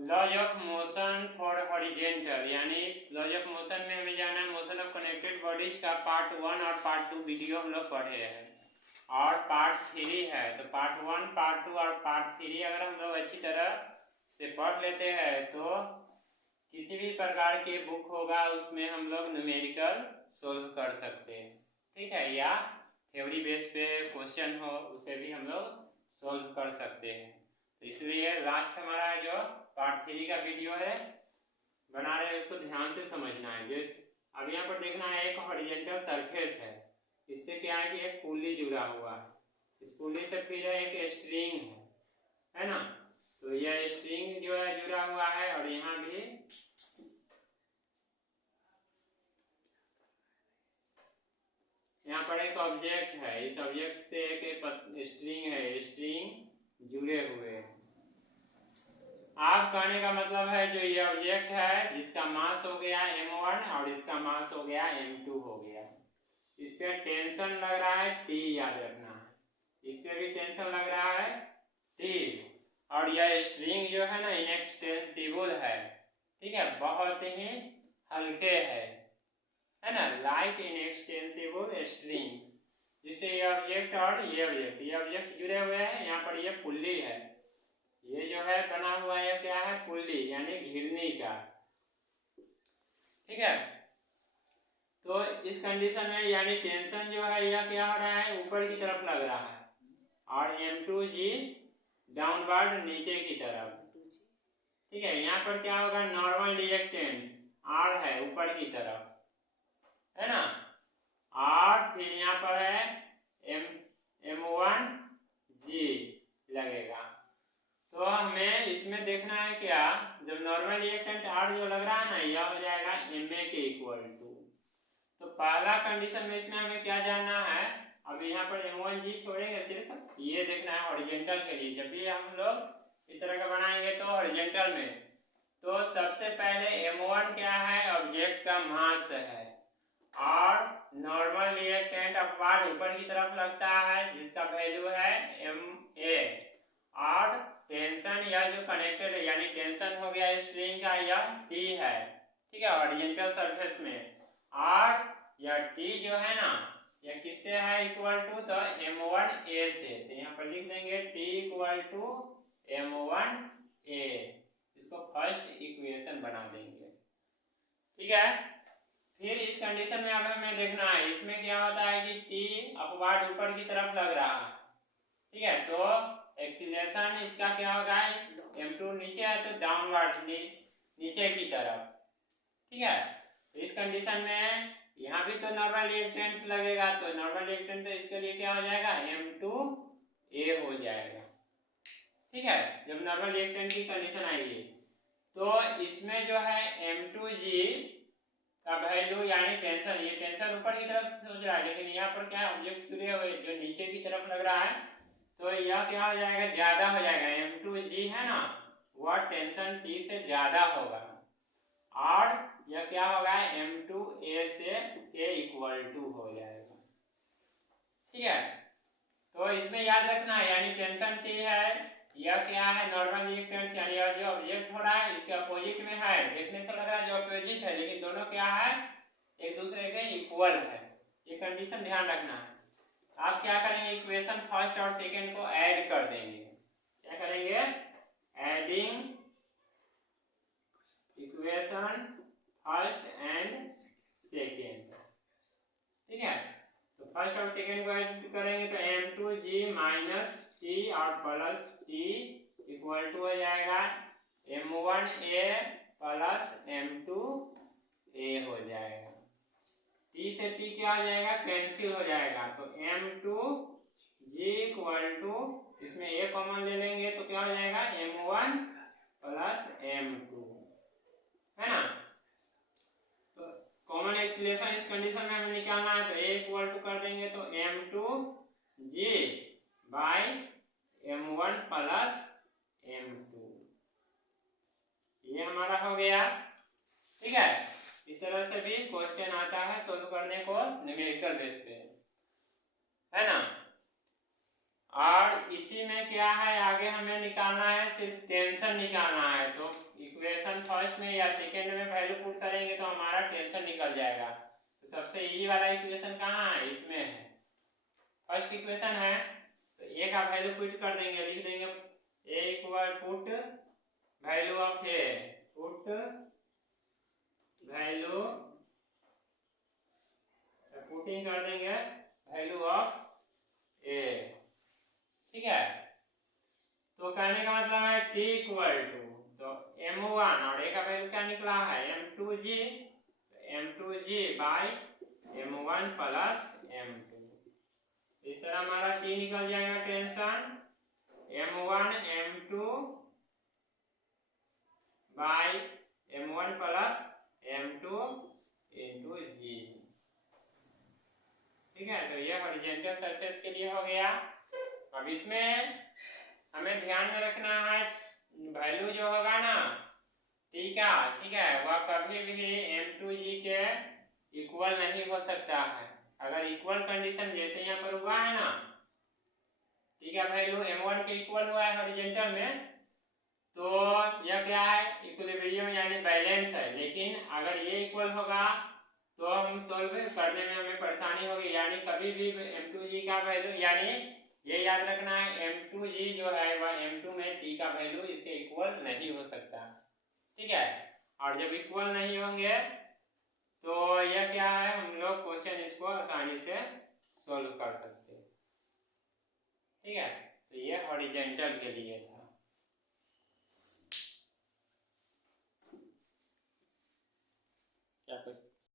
Laws of motion for horizontal, यानी laws of motion में हमें जाना है मोशन ऑफ कनेक्टेड बॉडीज का पार्ट 1 और पार्ट 2 वीडियो हम लोग पढ़े हैं और पार्ट 3 है। तो पार्ट 1, पार्ट 2 और पार्ट 3 अगर हम लोग अच्छी तरह से पढ़ लेते हैं तो किसी भी प्रकार की बुक होगा उसमें हम लोग न्यूमेरिकल सोल्व कर सकते हैं, ठीक है, या थ्योरी बेस पे क्वेश्चन हो उसे भी हम लोग सोल्व कर सकते हैं। तो इसलिए लास्ट हमारा जो पार्ट 3 का वीडियो है बना रहे हैं उसको ध्यान से समझना है। जैसे अब यहाँ पर देखना है एक हॉरिजॉन्टल सरफेस है, इससे क्या है कि एक पुल्ली जुड़ा हुआ है, इस पुल्ली से फिर एक स्ट्रिंग है ना। तो यह स्ट्रिंग जो है जुड़ा हुआ है और यहाँ भी यहाँ पर एक ऑब्जेक्ट है, इस ऑब्जेक्ट से एक स्ट्रिंग है, स्ट्रिंग जुड़े हुए हैं। आप कहने का मतलब है जो ये ऑब्जेक्ट है जिसका मास हो गया m1 और इसका मास हो गया m2 हो गया, इस पे टेंशन लग रहा है T, याद रखना है, इस पे भी टेंशन लग रहा है T। और यह स्ट्रिंग जो है ना इनएक्सटेंसिबल है, ठीक है, बहुत ही हल्के है ना, लाइट इनएक्सटेंसिबल स्ट्रिंग्स, जिससे ये ऑब्जेक्ट और ये ऑब्जेक्ट जुड़े हुए हैं। यहाँ पर ये पुल्ली है, ये जो है बना हुआ है क्या है, पुल्ली यानी घिरनी का, ठीक है। तो इस कंडीशन में यानी टेंशन जो है यह क्या हो रहा है, ऊपर की तरफ लग रहा है और M2G डाउनवर्ड नीचे की तरफ, ठीक है। यहाँ पर क्या होगा, नॉर्मल रिएक्टेंस R है ऊपर की तरफ, है ना, और फिर यहाँ पर है M1G लगेगा। तो हमें इसमें देखना है क्या, जब नॉर्मल रिएक्टेंट R जो लग रहा है ना यह हो जाएगा Ma के इक्वल टू। तो पहला कंडीशन में इसमें हमें क्या जानना है, अब यहाँ पर M1G छोड़ेंगे, सिर्फ ये देखना है हॉरिजॉन्टल के लिए। जब भी हम लोग इस तरह का बनाएंगे तो हॉरिजॉन्टल में तो सबसे पहले M1 क्या है, ऑब्जेक्ट का मास है, और नॉर्मल रिएक्टेंट अपवार्ड ऊपर की तरफ लगता है जिसका वैल्यू है Ma, और टेंशन या जो कनेक्टेड है यानी टेंशन हो गया स्ट्रिंग का यह T है, ठीक है, हॉरिजॉन्टल सरफेस में। और यह T जो है ना यह किससे है इक्वल टू, तो M1A से। तो यहाँ पर लिख देंगे T इक्वल टू M1A, इसको फर्स्ट इक्वेशन बना देंगे, ठीक है। फिर इस कंडीशन में अब हमें देखना है इसमें क्या होता है कि T अपवार्ड ऊपर की तरफ लग रहा है, ठीक है, तो एक्सीलरेशन इसका क्या होगा, M2 नीचे है तो डाउनवर्ड नीचे की तरफ, ठीक है। तो इस कंडीशन में यहाँ भी तो नॉर्मल रिएक्टेंट्स लगेगा, तो नॉर्मल रिएक्टेंट तो इसके लिए क्या हो जाएगा, M2A हो जाएगा, ठीक है, जब नॉर्मल रिएक्टेंट की कंडीशन आएगी। तो इसमें जो है M2G का वैल्यू यानी टेंशन, ये टेंशन ऊपर की तरफ सोच रहा है लेकिन यहाँ पर क्या है ऑब्जेक्ट जुड़े हुए जो नीचे की तरफ लग रहा है, तो यह क्या हो जाएगा, ज्यादा हो जाएगा, M2G है ना वह टेंशन T से ज्यादा होगा, और यह क्या होगा M2A से के इक्वल टू हो जाएगा, ठीक है। तो इसमें याद रखना है यानी टेंशन T है, यह क्या है नॉर्मल रिएक्टेंस यानी यह जो ऑब्जेक्ट हो रहा है इसके अपोजिट में है, देखने से लग रहा है जो अपोजिट है लेकिन दोनों क्या है एक दूसरे के इक्वल है, ये कंडीशन ध्यान रखना है। आप क्या करेंगे, इक्वेशन फर्स्ट और सेकंड को ऐड कर देंगे, क्या करेंगे, adding equation first and second, ठीक है। तो फर्स्ट और सेकंड को ऐड करेंगे तो M2G माइनस T और प्लस T इक्वल टू हो जाएगा M1A प्लस M2A हो जाएगा, T से T क्या हो जाएगा, कैंसिल हो जाएगा, तो M2G इक्वल टू इसमें A कॉमन ले लेंगे तो क्या हो जाएगा M1 प्लस M2, है ना। तो कॉमन एक्सीलरेशन इस कंडीशन में हमें निकालना है, तो A इक्वल टू कर देंगे तो M2G bye M1 plus M2, ये हमारा हो गया, ठीक है। इस तरह से भी क्वेश्चन आता है सोल्व करने को न्यूमेरिकल बेस पे, है ना। और इसी में क्या है, आगे हमें निकालना है, सिर्फ टेंशन निकालना है। तो इक्वेशन फर्स्ट में या सेकेंड में वैल्यू पुट करेंगे तो हमारा टेंशन निकल जाएगा। तो सबसे इजी वाला इक्वेशन कहाँ है, इसमें है, फर्स्ट इक्वेशन है। तो ए का वैल्यू पुट कर देंगे, लिख देंगे A equal put value of A, put value, putting कर देंगे वैल्यू ऑफ ए, ठीक है। तो कहने का मतलब है t इक्वल टू, तो m1 और a का वैल्यू क्या निकला है m2g, m2g by m1 plus m2। इस तरह हमारा t निकल जाएगा tension m1 m2 by m1 plus m2 into g, ठीक है। तो ये हॉरिजॉन्टल सरफेस के लिए हो गया। अब इसमें हमें ध्यान में रखना है वैल्यू जो होगा ना t का, ठीक है, वह कभी भी m2g के इक्वल नहीं हो सकता है। अगर इक्वल कंडीशन जैसे यहाँ पर हुआ है ना, t का वैल्यू m1 के इक्वल हुआ है हॉरिजॉन्टल में, तो यह क्या है, इक्विलिब्रियम यानी बैलेंस है। लेकिन अगर ये इक्वल होगा तो हम सॉल्व करने में हमें परेशानी होगी, यानी कभी भी m2g का वैल्यू, यानी ये याद रखना है m2g जो है वह m2 में t का वैल्यू इसके इक्वल नहीं हो सकता, ठीक है। और जब इक्वल नहीं होंगे तो यह क्या है, हम लोग क्वेश्चन इसको आसानी से सॉल्व कर सकते हैं, ठीक है। तो ये हॉरिजॉन्टल के लिए था।